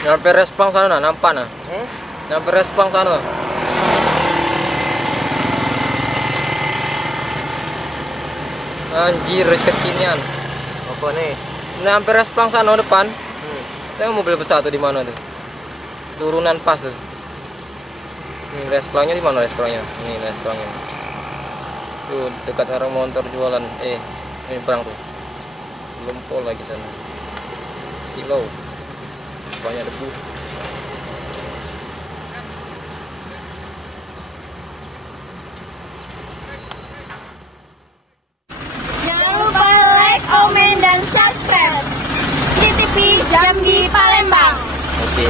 Nyampe Respang sana, nampak nah. Nyampe Respang sana. Anjir, kekinian. Apa nih? Nyampe Respang sana depan. Tengok mobil besar tuh di mana tuh? Turunan pas tuh. Ini Resplangnya di mana Resplangnya? Ini Resplangnya. Tuh dekat arah motor jualan. Ini perang tuh. Lempol lagi sana. Silau. Banyak debu. Jangan lupa like, komen, dan subscribe CCTV Jambi Palembang. Oke,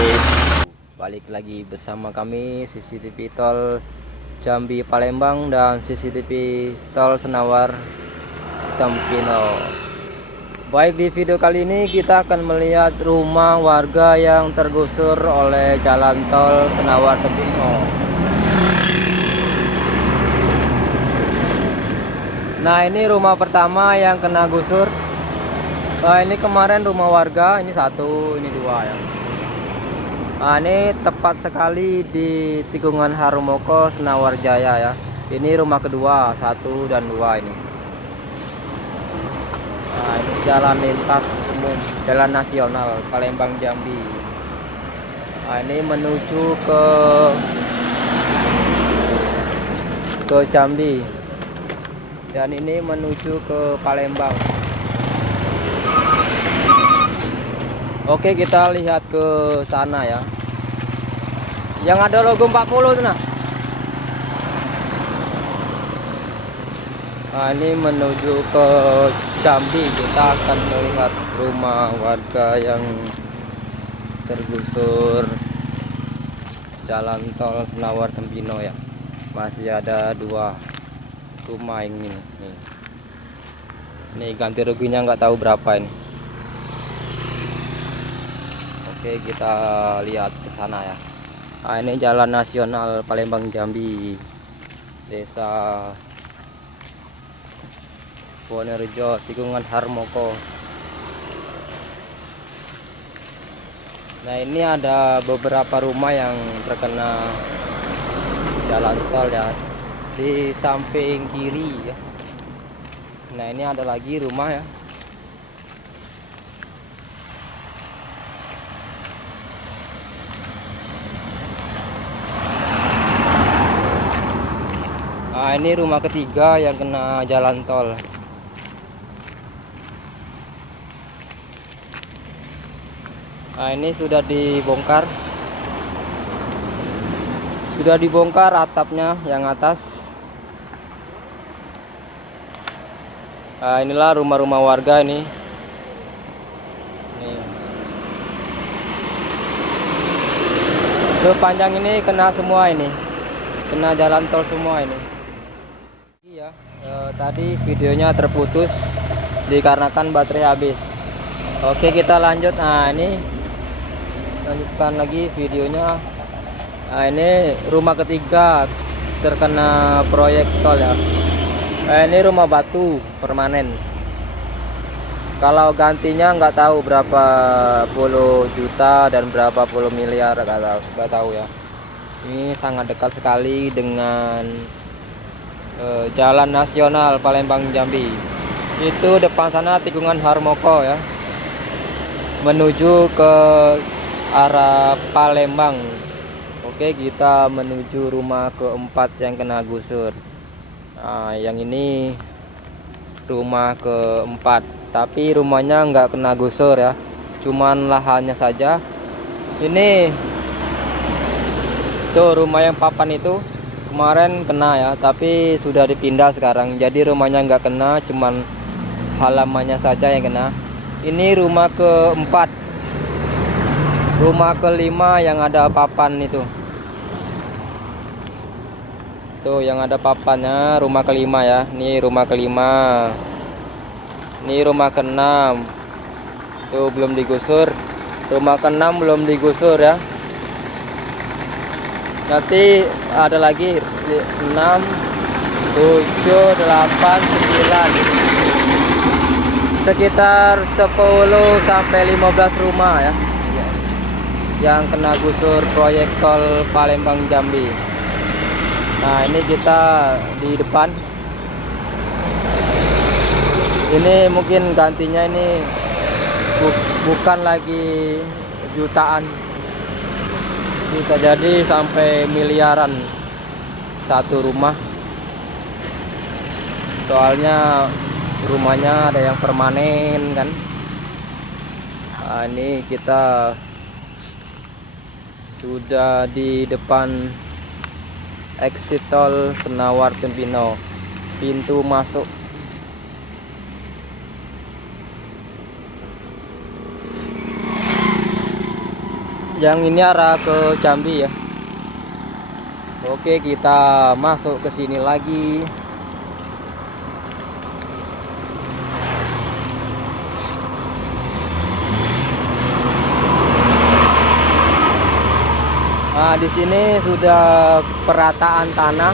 balik lagi bersama kami CCTV Tol Jambi Palembang dan CCTV Tol Senawar Tempino. Baik, di video kali ini kita akan melihat rumah warga yang tergusur oleh jalan tol Senawar Tempino. Nah, ini rumah pertama yang kena gusur. Nah, ini kemarin rumah warga, ini satu, ini dua ya. Nah, ini tepat sekali di tikungan Harmoko Senawar Jaya ya. Ini rumah kedua, satu dan dua ini. Nah, ini jalan lintas umum, jalan nasional Palembang Jambi. Nah, ini menuju ke Jambi. Dan ini menuju ke Palembang. Oke, kita lihat ke sana ya. Yang ada logo 40 tuh nah. Nah, ini menuju ke Jambi. Kita akan melihat rumah warga yang tergusur jalan tol Senawar Tempino ya. Masih ada dua rumah ini nih. Ini ganti ruginya nggak tahu berapa ini. Oke, kita lihat ke sana ya. Nah, ini jalan nasional Palembang Jambi, desa Wonorejo, tikungan Harmoko. Nah, ini ada beberapa rumah yang terkena jalan tol ya, di samping kiri ya. Nah, ini ada lagi rumah ya. Nah, ini rumah ketiga yang kena jalan tol. Nah, ini sudah dibongkar. Sudah dibongkar atapnya yang atas. Nah, inilah rumah-rumah warga ini. Nih. Sepanjang ini kena semua ini. Kena jalan tol semua ini. Iya, tadi videonya terputus dikarenakan baterai habis. Oke, kita lanjut. Nah, ini lanjutkan lagi videonya. Nah, ini rumah ketiga terkena proyek tol ya. Ini rumah batu permanen. Kalau gantinya nggak tahu berapa puluh juta dan berapa puluh miliar, nggak tahu ya. Ini sangat dekat sekali dengan jalan nasional Palembang Jambi. Itu depan sana tikungan Harmoko ya, menuju ke arah Palembang. Oke, kita menuju rumah keempat yang kena gusur. Nah, yang ini rumah keempat, tapi rumahnya nggak kena gusur ya, cuman lahannya saja. Ini tuh rumah yang papan itu kemarin kena ya, tapi sudah dipindah sekarang, jadi rumahnya nggak kena, cuman halamannya saja yang kena. Ini rumah keempat. Rumah kelima yang ada papan itu. Tuh yang ada papannya, rumah kelima ya. Ini rumah kelima. Ini rumah keenam. Tuh belum digusur. Rumah keenam belum digusur ya. Nanti ada lagi 6, 7, 8, 9. Sekitar 10 sampai 15 rumah ya. yang kena gusur proyek tol Palembang Jambi. Nah, ini kita di depan. Ini mungkin gantinya ini bukan lagi jutaan, bisa jadi sampai miliaran satu rumah. Soalnya rumahnya ada yang permanen kan. Nah, ini kita sudah di depan exit tol Senawar Cempino, pintu masuk. Yang ini arah ke Jambi ya. Oke, kita masuk ke sini lagi. Nah, di sini sudah perataan tanah.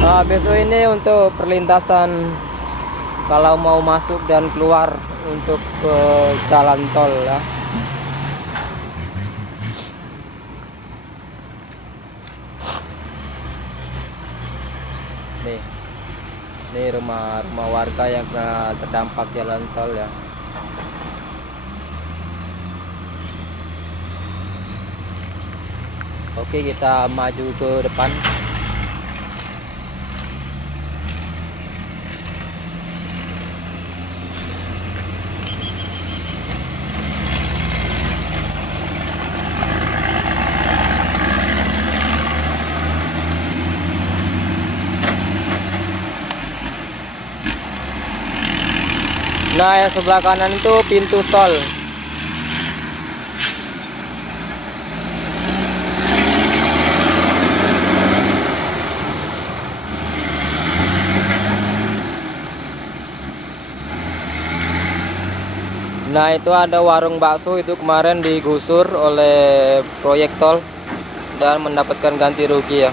Nah, besok ini untuk perlintasan kalau mau masuk dan keluar untuk ke jalan tol ya. Ini rumah warga yang terdampak jalan tol ya. Oke, kita maju ke depan. Nah, yang sebelah kanan itu pintu tol. Nah, itu ada warung bakso, itu kemarin digusur oleh proyek tol dan mendapatkan ganti rugi ya.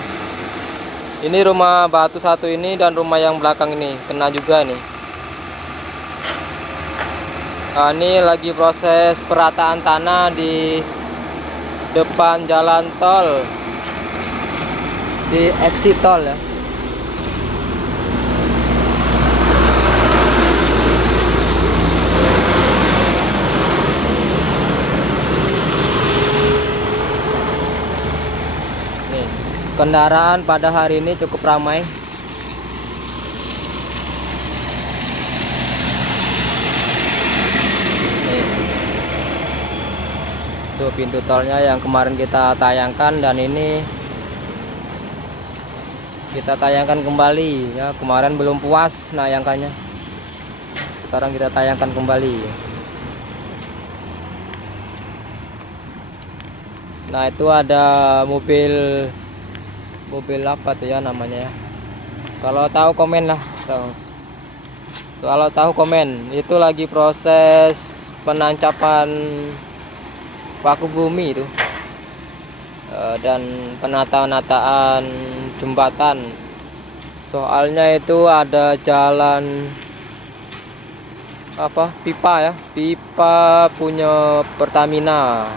Ini rumah batu satu ini dan rumah yang belakang ini kena juga nih. Nah, ini lagi proses perataan tanah di depan jalan tol, di exit tol ya. Nih, kendaraan pada hari ini cukup ramai. Itu pintu tolnya yang kemarin kita tayangkan, dan ini kita tayangkan kembali ya. Kemarin belum puas nayangkannya, sekarang kita tayangkan kembali. Nah, itu ada mobil apa tuh ya namanya ya. Kalau tahu komen lah. Kalau tahu komen. Itu lagi proses penancapan paku bumi itu dan penataan jembatan. Soalnya itu ada jalan pipa ya, pipa punya Pertamina.